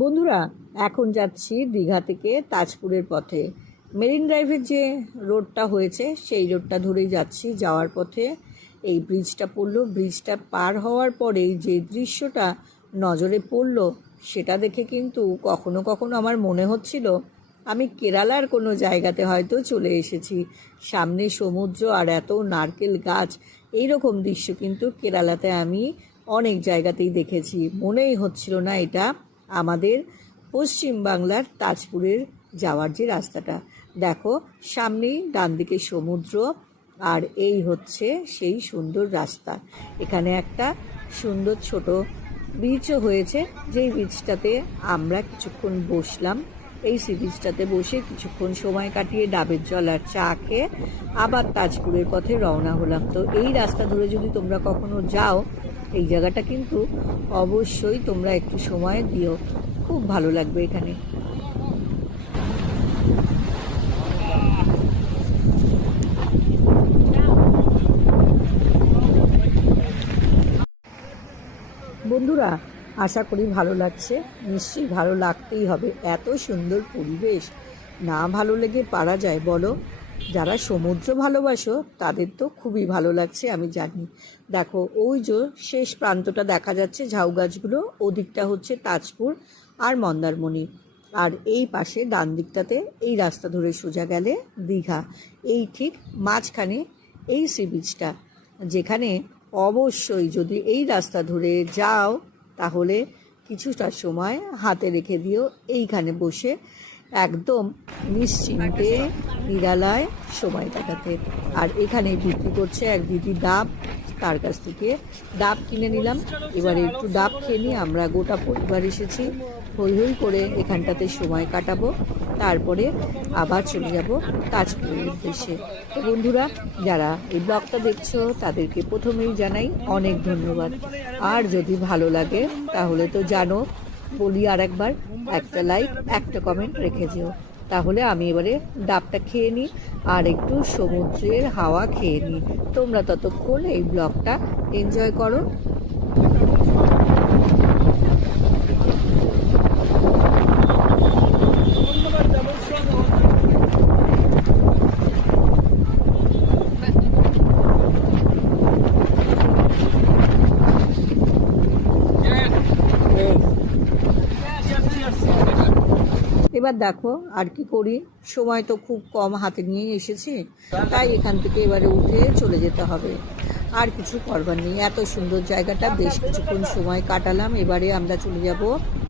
বন্ধুরা, এখন যাচ্ছি দীঘা থেকে তাজপুরের পথে। মেরিন ড্রাইভের যে রোডটা হয়েছে সেই রোডটা ধরেই যাচ্ছি। যাওয়ার পথে এই ব্রিজটা পড়লো। ব্রিজটা পার হওয়ার পরেই যে দৃশ্যটা নজরে পড়লো সেটা দেখে কিন্তু কখনো কখনো আমার মনে হচ্ছিল আমি কেরালার কোনো জায়গাতে হয়তো চলে এসেছি। সামনে সমুদ্র আর এত নারকেল গাছ, এইরকম দৃশ্য কিন্তু কেরালাতে আমি অনেক জায়গাতেই দেখেছি। মনেই হচ্ছিল না এটা আমাদের পশ্চিম বাংলার তাজপুরের যাওয়ার যে রাস্তাটা। দেখো, সামনেই ডান দিকে সমুদ্র আর এই হচ্ছে সেই সুন্দর রাস্তা। এখানে একটা সুন্দর ছোট বিচও হয়েছে, যেই বিচটাতে আমরা কিছুক্ষণ বসলাম। এই সি বিচটাতে বসে কিছুক্ষণ সময় কাটিয়ে ডাবের জল আর চা খেয়ে আবার তাজপুরের পথে রওনা হলাম। তো এই রাস্তা ধরে যদি তোমরা কখনো যাও, এই জায়গাটা কিন্তু অবশ্যই তোমরা একটু সময় দিও, খুব ভালো লাগবে এখানে। বন্ধুরা, আশা করি ভালো লাগছে। নিশ্চয়ই ভালো লাগতেই হবে, এত সুন্দর পরিবেশ, না ভালো লেগে পারা যায় বলো? যারা সমুদ্র ভালোবাসো তাদের তো খুবই ভালো লাগছে, আমি জানি। দেখো, ওই যে শেষ প্রান্তটা দেখা যাচ্ছে, ঝাউ গাছগুলো, ওদিকটা হচ্ছে তাজপুর আর মন্দারমণি। আর এই পাশে ডান দিকটাতে এই রাস্তা ধরে সোজা গেলে দীঘা। এই ঠিক মাঝখানে এই সি বিচটা, যেখানে অবশ্যই যদি এই রাস্তা ধরে যাও তাহলে কিছুটা সময় হাতে রেখে দিও এইখানে বসে, একদম নিশ্চিন্তে নিরালায় সময় কাটাতে। আর এখানে বিক্রি করছে এক দিদি ডাব, তার কাছ থেকে ডাব কিনে নিলাম। এবারে একটু ডাব খেয়ে নিয়ে আমরা গোটা পরিবার এসেছি, হই হই করে এখানটাতে সময় কাটাবো, তারপরে আবার চলে যাব তাজপুরের উদ্দেশ্যে। তো বন্ধুরা, যারা এই ব্লগটা দেখছো তাদেরকে প্রথমেই জানাই অনেক ধন্যবাদ। আর যদি ভালো লাগে তাহলে তো জানো, বলি আর একবার, একটা লাইক একটা কমেন্ট রেখে যেও। তাহলে আমি এবারে ডাবটা খেয়ে নিই আর একটু সমুদ্রের হাওয়া খেয়ে নিই। তোমরা ততক্ষণ এই ব্লগটা এনজয় করো। এবার দেখো আর কি করি, সময় তো খুব কম হাতে নিয়ে এসেছি, তাই এখান থেকে এবারে উঠে চলে যেতে হবে। আর কিছু করবার নেই, এত সুন্দর জায়গাটা বেশ কিছুক্ষণ সময় কাটালাম। এবারে আমরা চলে যাব